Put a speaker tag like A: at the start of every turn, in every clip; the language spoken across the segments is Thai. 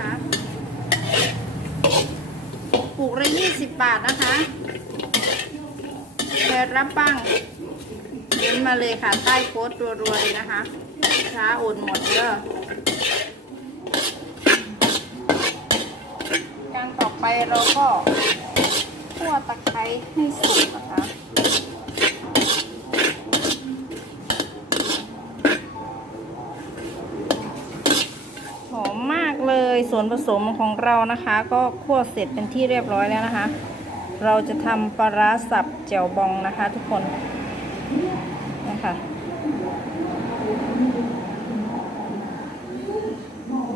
A: นะคะปลูกละ20บบาทนะคะแพรรับบ้างเน้นมาเลยค่ะใต้โพสต์รัวๆเลยนะคะช้าโอนหมดเด้อการต่อไปเราก็คั่วตะไคร้ให้สุกนะคะ หอมมากเลย ส่วนผสมของเรานะคะ ก็คั่วเสร็จเป็นที่เรียบร้อยแล้วนะคะ เราจะทำปลาร้าสับแจ่วบองนะคะทุกคนนะคะ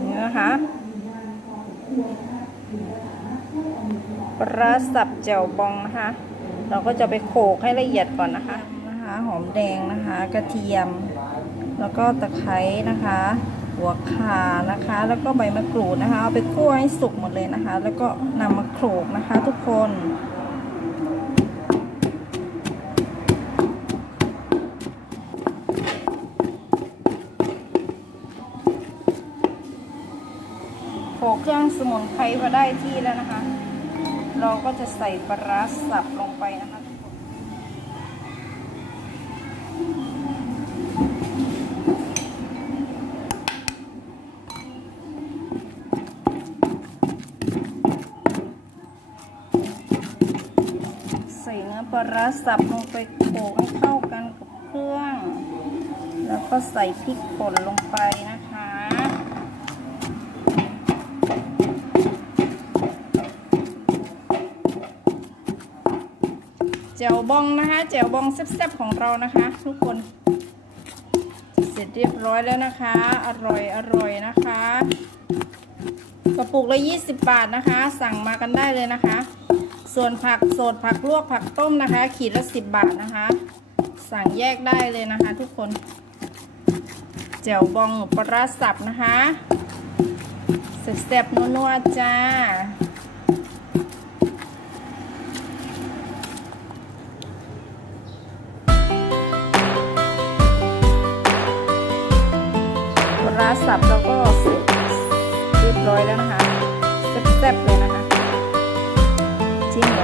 A: นี่นะคะปลาร้าสับแจ่วบองนะคะ เราก็จะไปโขลกให้ละเอียดก่อนนะคะนะคะ หอมแดงนะคะ กระเทียม แล้วก็ตะไคร้นะคะ หัวข่านะคะ แล้วก็ใบมะกรูดนะคะ เอาไปคั่วให้สุกหมดเลยนะคะ แล้วก็นำมาโขลกนะคะ ทุกคนโขลกเครื่องสมุนไพรพอได้ที่แล้วนะคะ เราก็จะใส่ปลาร้าสับลงไปนะคะ ใส่เนื้อปลาร้าสับลงไปโขลกให้เข้ากันกับเครื่อง แล้วก็ใส่พริกป่นลงไปนะคะแจ่วบองนะคะแจ่วบองแซ่บๆของเรานะคะ ทุกคน เสร็จเรียบร้อยแล้วนะคะ อร่อยอร่อยนะคะ กระปุกละ 20 บาทนะคะ สั่งมากันได้เลยนะคะ ส่วนผักสดผักลวกผักต้มนะคะ ขีดละ10บบาทนะคะ สั่งแยกได้เลยนะคะ ทุกคนแจ่วบองปลาร้าสับนะคะแซ่บๆนัวๆจ้าปลาร้าสับแล้วก็เสร็จเรียบร้อยแล้วนะคะแซ่บๆเลยนะ คะ